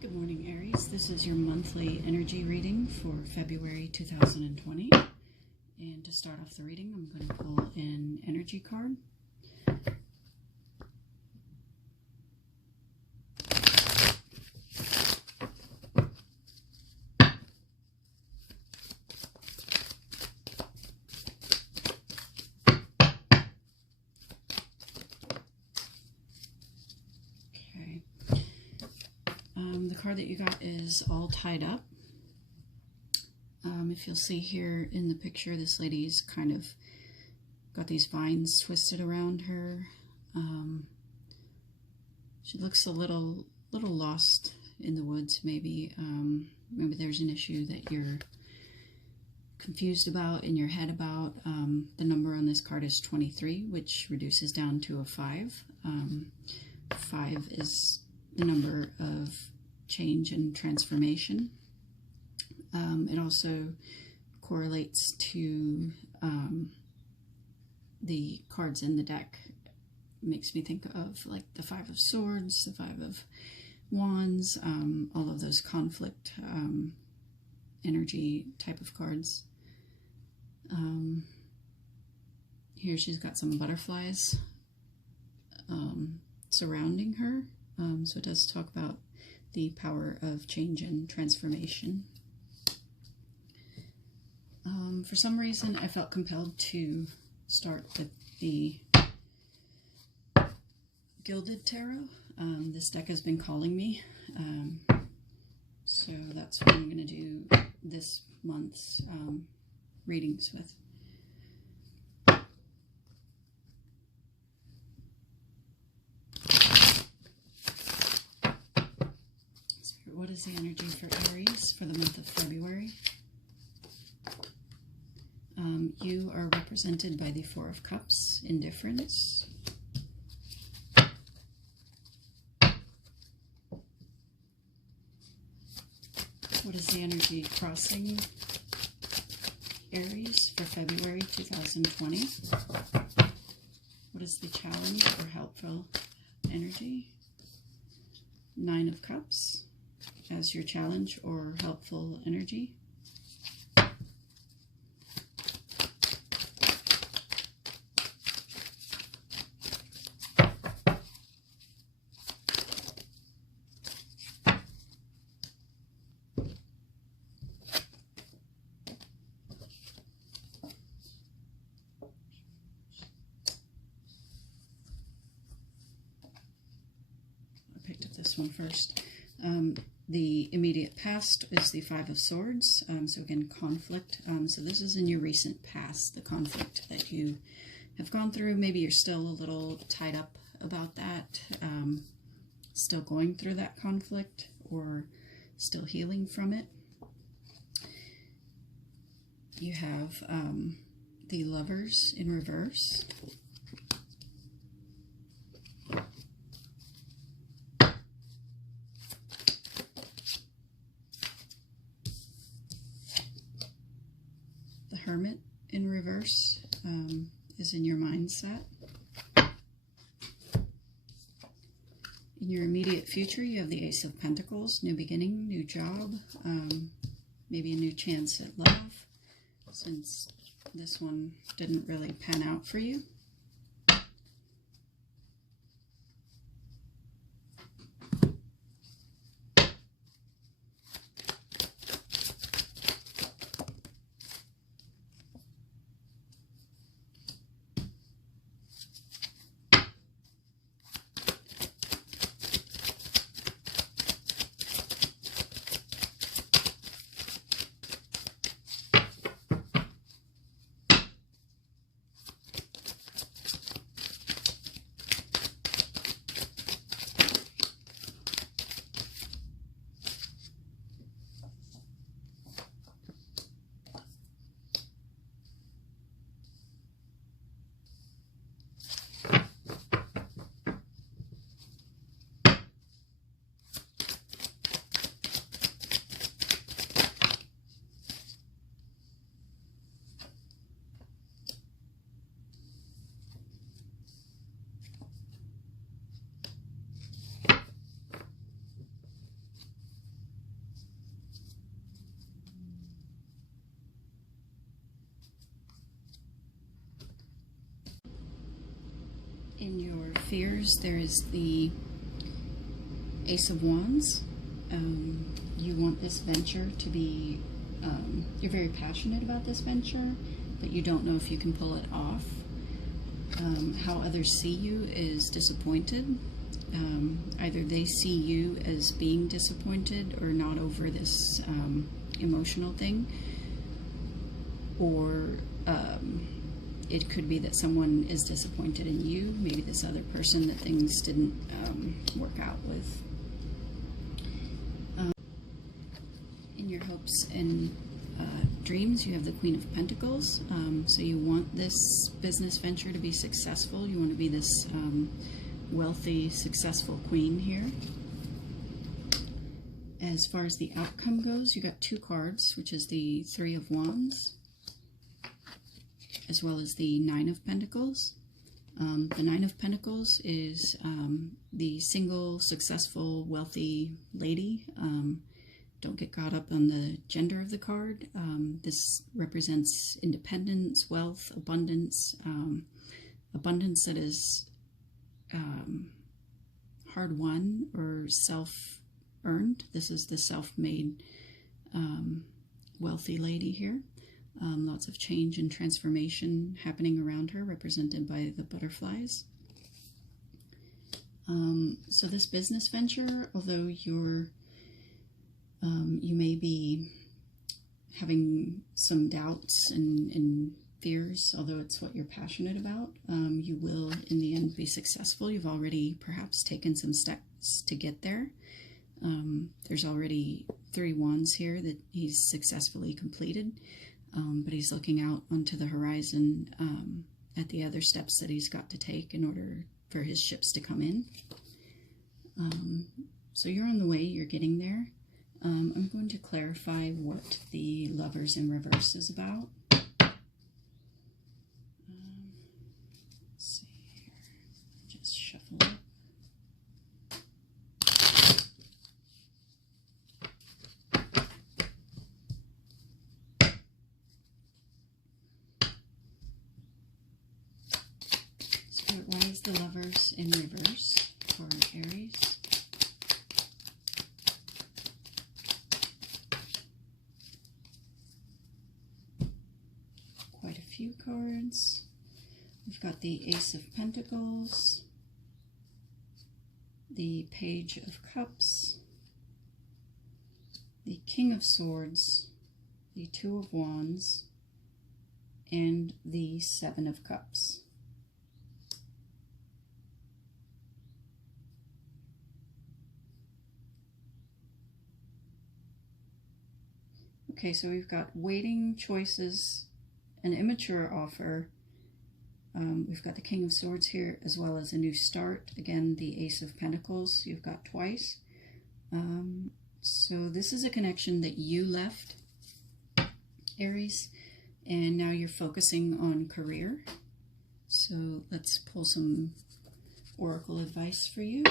Good morning, Aries. This is your monthly energy reading for February 2020. And to start off the reading, I'm going to pull an energy card. The card that you got is all tied up. If you'll see here in the picture, this lady's kind of got these vines twisted around her. She looks a little lost in the woods, maybe. Maybe there's an issue that you're confused about, in your head about. The number on this card is 23, which reduces down to a 5. 5 is the number of change and transformation. It also correlates to the cards in the deck. It makes me think of like the 5 of Swords, the 5 of Wands, all of those conflict energy type of cards. Here she's got some butterflies surrounding her. So it does talk about the power of change and transformation. For some reason, I felt compelled to start with the Gilded Tarot. This deck has been calling me, so that's what I'm going to do this month's readings with. What is the energy for Aries for the month of February? You are represented by the 4 of Cups, indifference. What is the energy crossing Aries for February 2020? What is the challenge or helpful energy? 9 of Cups as your challenge or helpful energy. I picked up this one first. The immediate past is the 5 of Swords, so again, conflict. So this is in your recent past, the conflict that you have gone through. Maybe you're still a little tied up about that, still going through that conflict, or still healing from it. You have the Lovers in reverse. Hermit in reverse is in your mindset. In your immediate future, you have the Ace of Pentacles, new beginning, new job, maybe a new chance at love, since this one didn't really pan out for you. In your fears, there is the Ace of Wands. You want this venture to be, you're very passionate about this venture, but you don't know if you can pull it off. How others see you is disappointed. Either they see you as being disappointed or not over this emotional thing, or it could be that someone is disappointed in you, maybe this other person that things didn't work out with. In your hopes and dreams, you have the Queen of Pentacles. So you want this business venture to be successful. You want to be this wealthy, successful queen here. As far as the outcome goes, you got 2 cards, which is the 3 of Wands, as well as the 9 of Pentacles. The 9 of Pentacles is the single, successful, wealthy lady. Don't get caught up on the gender of the card. This represents independence, wealth, abundance, abundance that is hard-won or self-earned. This is the self-made wealthy lady here. Lots of change and transformation happening around her, represented by the butterflies. So this business venture, although you may be having some doubts and fears, although it's what you're passionate about, you will in the end be successful. You've already perhaps taken some steps to get there. There's already 3 wands here that he's successfully completed, but he's looking out onto the horizon at the other steps that he's got to take in order for his ships to come in. So you're on the way, you're getting there. I'm going to clarify what the Lovers in Reverse is about. Let's see here. Just shuffle it. Spirit, why is the Lovers in Reverse for Aries? Quite a few cards. We've got the Ace of Pentacles, the Page of Cups, the King of Swords, the 2 of Wands, and the 7 of Cups. Okay, so we've got waiting, choices, an immature offer. We've got the King of Swords here, as well as a new start. Again, the Ace of Pentacles you've got twice. So this is a connection that you left, Aries, and now you're focusing on career. So let's pull some oracle advice for you.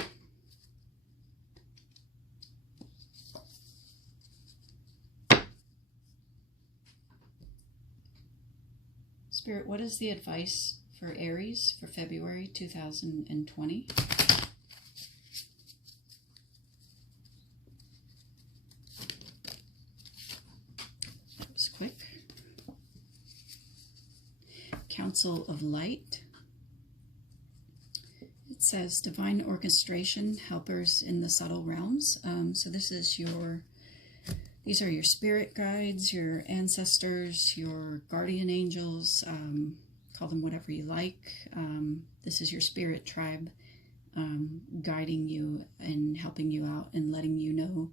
Spirit, what is the advice for Aries for February 2020? That was quick. Council of Light. It says divine orchestration, helpers in the subtle realms. So this is these are your spirit guides, your ancestors, your guardian angels, call them whatever you like. This is your spirit tribe guiding you and helping you out and letting you know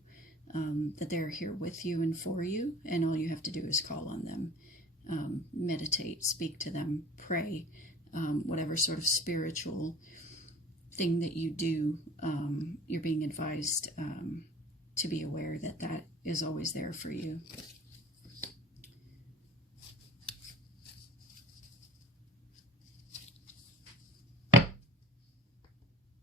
that they're here with you and for you, and all you have to do is call on them, meditate, speak to them, pray, whatever sort of spiritual thing that you do, you're being advised to be aware that that is always there for you.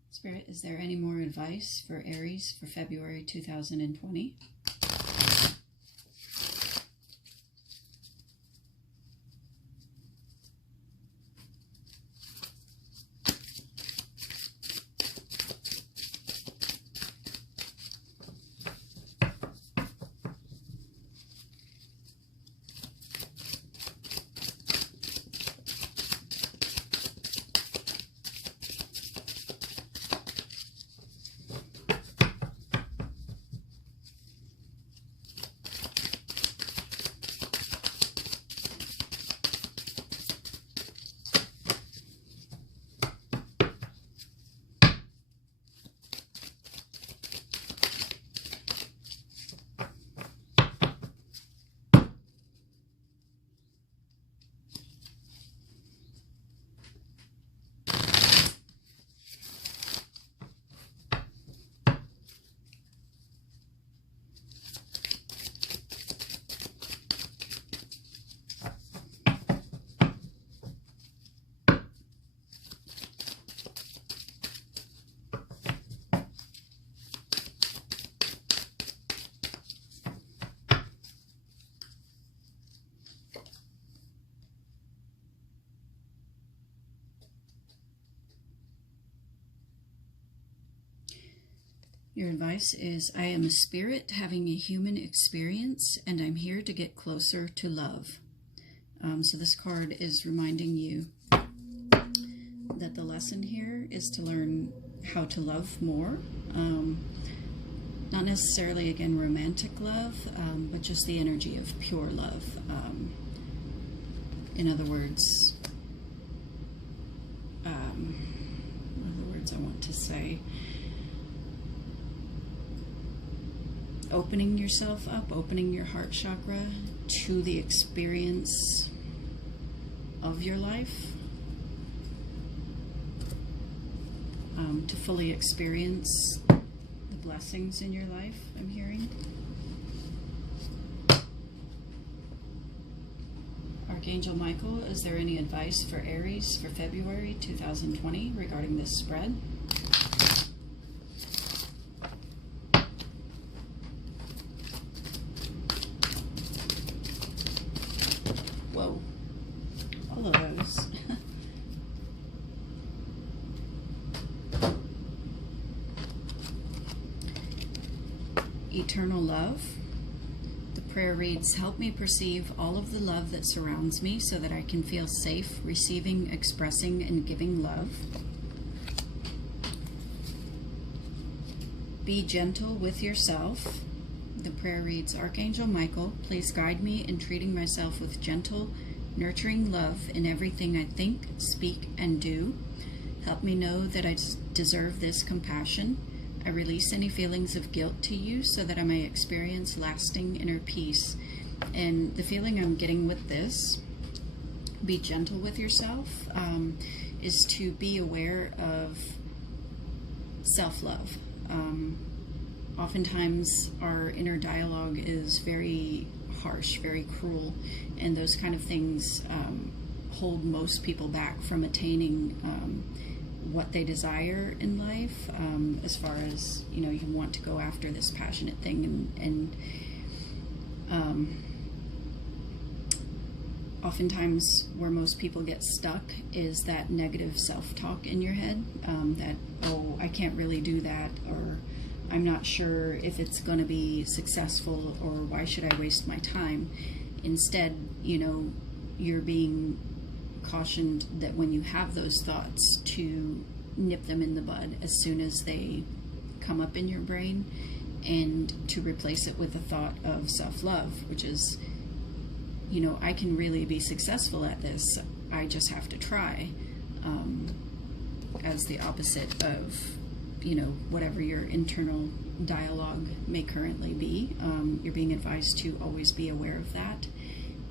Spirit, is there any more advice for Aries for February 2020? Your advice is, I am a spirit having a human experience, and I'm here to get closer to love. So this card is reminding you that the lesson here is to learn how to love more. Not necessarily, again, romantic love, but just the energy of pure love. In other words, I want to say, opening yourself up, opening your heart chakra to the experience of your life, to fully experience the blessings in your life, I'm hearing. Archangel Michael, is there any advice for Aries for February 2020 regarding this spread? Whoa, all of those. Eternal love. The prayer reads, help me perceive all of the love that surrounds me so that I can feel safe receiving, expressing, and giving love. Be gentle with yourself. The prayer reads, Archangel Michael, please guide me in treating myself with gentle, nurturing love in everything I think, speak, and do. Help me know that I deserve this compassion. I release any feelings of guilt to you so that I may experience lasting inner peace. And the feeling I'm getting with this, be gentle with yourself, is to be aware of self-love. Oftentimes our inner dialogue is very harsh, very cruel, and those kind of things hold most people back from attaining what they desire in life, as far as, you know, you want to go after this passionate thing, and oftentimes where most people get stuck is that negative self-talk in your head, that, oh, I can't really do that, or I'm not sure if it's going to be successful, or why should I waste my time? Instead, you know, you're being cautioned that when you have those thoughts, to nip them in the bud as soon as they come up in your brain, and to replace it with a thought of self-love, which is, you know, I can really be successful at this, I just have to try, as the opposite of, you know, whatever your internal dialogue may currently be. You're being advised to always be aware of that,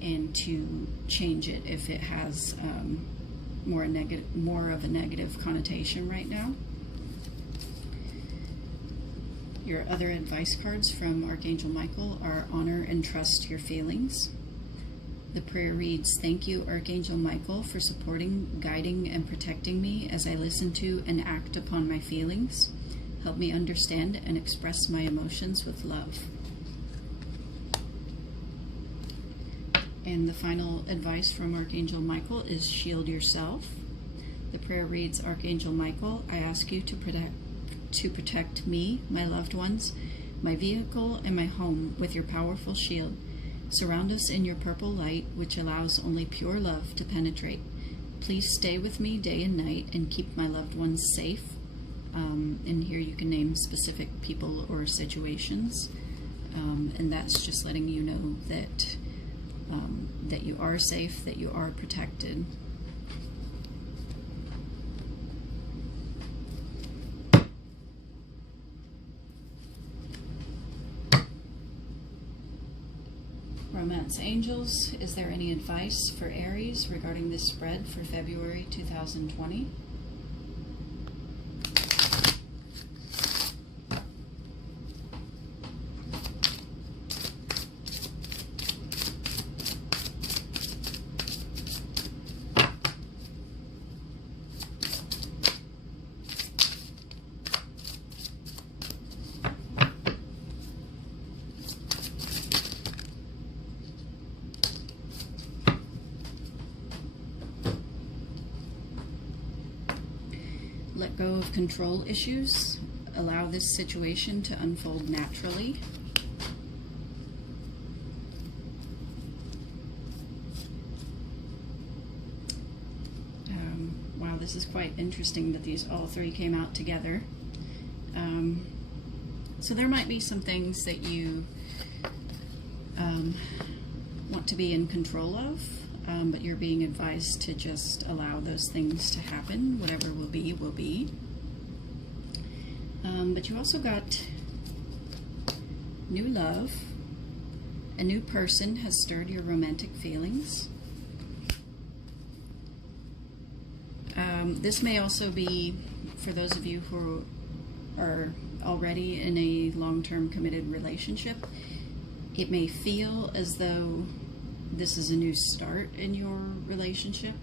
and to change it if it has more of a negative connotation right now. Your other advice cards from Archangel Michael are honor and trust your feelings. The prayer reads, thank you, Archangel Michael, for supporting, guiding, and protecting me as I listen to and act upon my feelings. Help me understand and express my emotions with love. And the final advice from Archangel Michael is shield yourself. The prayer reads, Archangel Michael, I ask you to protect me, my loved ones, my vehicle, and my home with your powerful shield. Surround us in your purple light, which allows only pure love to penetrate. Please stay with me day and night and keep my loved ones safe. And here you can name specific people or situations. And that's just letting you know that that you are safe, that you are protected. Romance Angels, is there any advice for Aries regarding this spread for February 2020? Let go of control issues. allow this situation to unfold naturally. Wow, this is quite interesting that these all three came out together. So there might be some things that you want to be in control of, but you're being advised to just allow those things to happen. Whatever will be, will be. But you also got new love. A new person has stirred your romantic feelings. This may also be for those of you who are already in a long-term committed relationship. It may feel as though this is a new start in your relationship,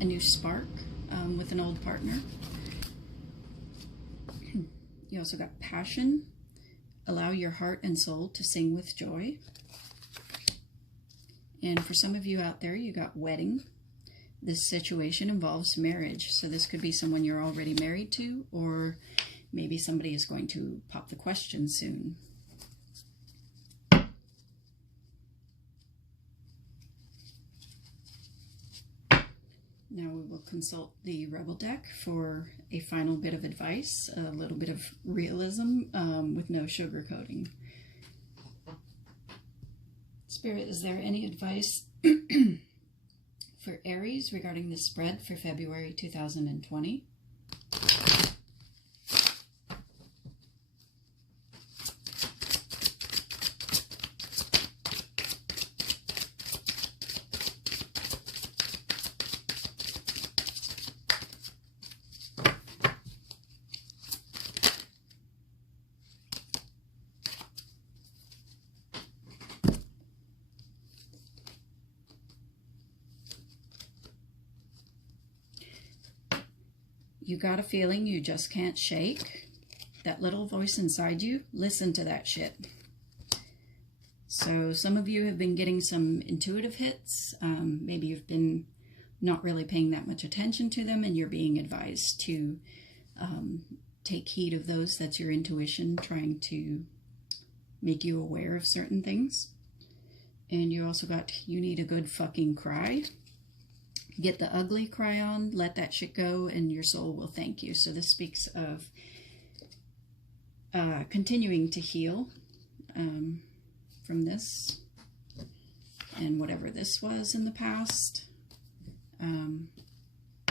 a new spark with an old partner. You also got passion. Allow your heart and soul to sing with joy. And for some of you out there, you got wedding. This situation involves marriage. So this could be someone you're already married to, or maybe somebody is going to pop the question soon. Now we will consult the Rebel deck for a final bit of advice, a little bit of realism with no sugarcoating. Spirit, is there any advice for Aries regarding the spread for February 2020? You got a feeling you just can't shake. That little voice inside you, listen to that shit. So some of you have been getting some intuitive hits. Maybe you've been not really paying that much attention to them, and you're being advised to take heed of those. That's your intuition trying to make you aware of certain things. And you also got, you need a good fucking cry. Get the ugly cry on, let that shit go, and your soul will thank you. So this speaks of continuing to heal from this and whatever this was in the past. You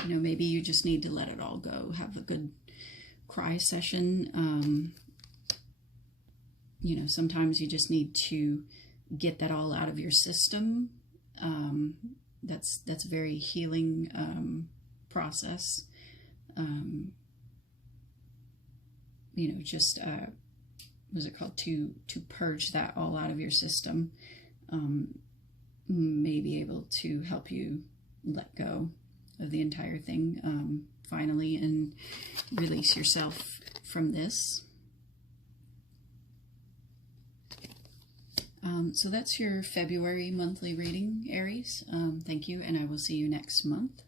know, maybe you just need to let it all go. Have a good cry session. You know, sometimes you just need to get that all out of your system. That's a very healing process. You know, just what's it called? To purge that all out of your system. May be able to help you let go of the entire thing finally, and release yourself from this. So that's your February monthly reading, Aries. Thank you, and I will see you next month.